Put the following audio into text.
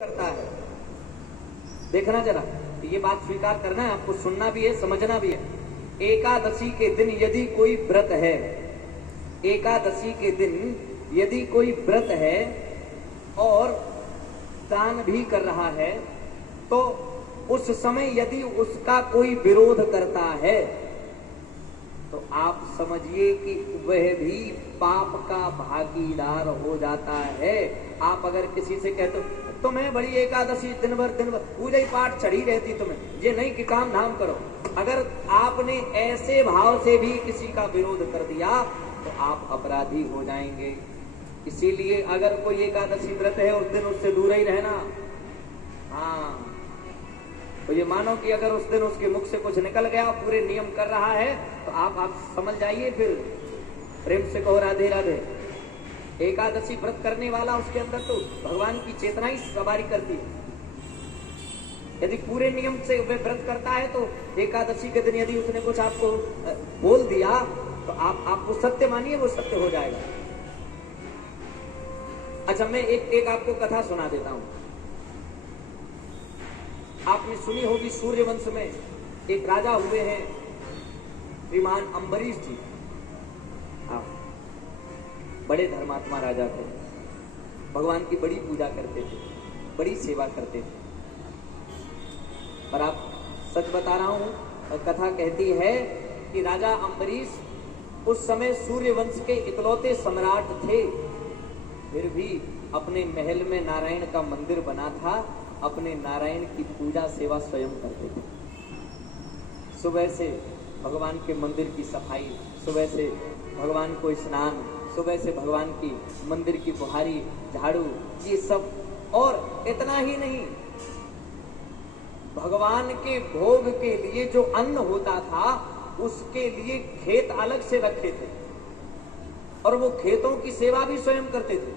करता है। देखना जरा, ये बात स्वीकार करना है, आपको सुनना भी है, समझना भी है। एकादशी के दिन यदि कोई व्रत है, एकादशी के दिन यदि कोई व्रत है और दान भी कर रहा है, तो उस समय यदि उसका कोई विरोध करता है तो आप समझिए कि वह भी पाप का भागीदार हो जाता है। आप अगर किसी से कहते हो तुम्हें बड़ी एकादशी दिन भर पूजा ही पाठ चढ़ी रहती, तुम्हें ये नहीं कि काम धाम करो, अगर आपने ऐसे भाव से भी किसी का विरोध कर दिया तो आप अपराधी हो जाएंगे। इसीलिए अगर कोई एकादशी व्रत है उस दिन उससे दूर ही रहना। हाँ, तो ये मानो कि अगर उस दिन उसके मुख से कुछ निकल गया, पूरे नियम कर रहा है, तो आप समझ जाइए, फिर प्रेम से कहो राधे राधे। एकादशी व्रत करने वाला, उसके अंदर तो भगवान की चेतना ही सवारी करती है। यदि पूरे नियम से वह व्रत करता है तो एकादशी के दिन यदि उसने कुछ आपको बोल दिया तो आप वो सत्य मानिए, वो सत्य हो जाएगा। अच्छा, मैं एक आपको कथा सुना देता हूं। आपने सुनी होगी, सूर्यवंश में एक राजा हुए हैं श्रीमान अम्बरीश जी। हाँ, बड़े धर्मात्मा राजा थे, भगवान की बड़ी पूजा करते थे, बड़ी सेवा करते थे। पर आप सच बता रहा हूं, कथा कहती है कि राजा अम्बरीश उस समय सूर्यवंश के इकलौते सम्राट थे, फिर भी अपने महल में नारायण का मंदिर बना था, अपने नारायण की पूजा सेवा स्वयं करते थे। सुबह से भगवान के मंदिर की सफाई, सुबह से भगवान को स्नान, सुबह से भगवान की मंदिर की बुहारी, झाड़ू, ये सब। और इतना ही नहीं, भगवान के भोग के लिए जो अन्न होता था उसके लिए खेत अलग से रखे थे और वो खेतों की सेवा भी स्वयं करते थे।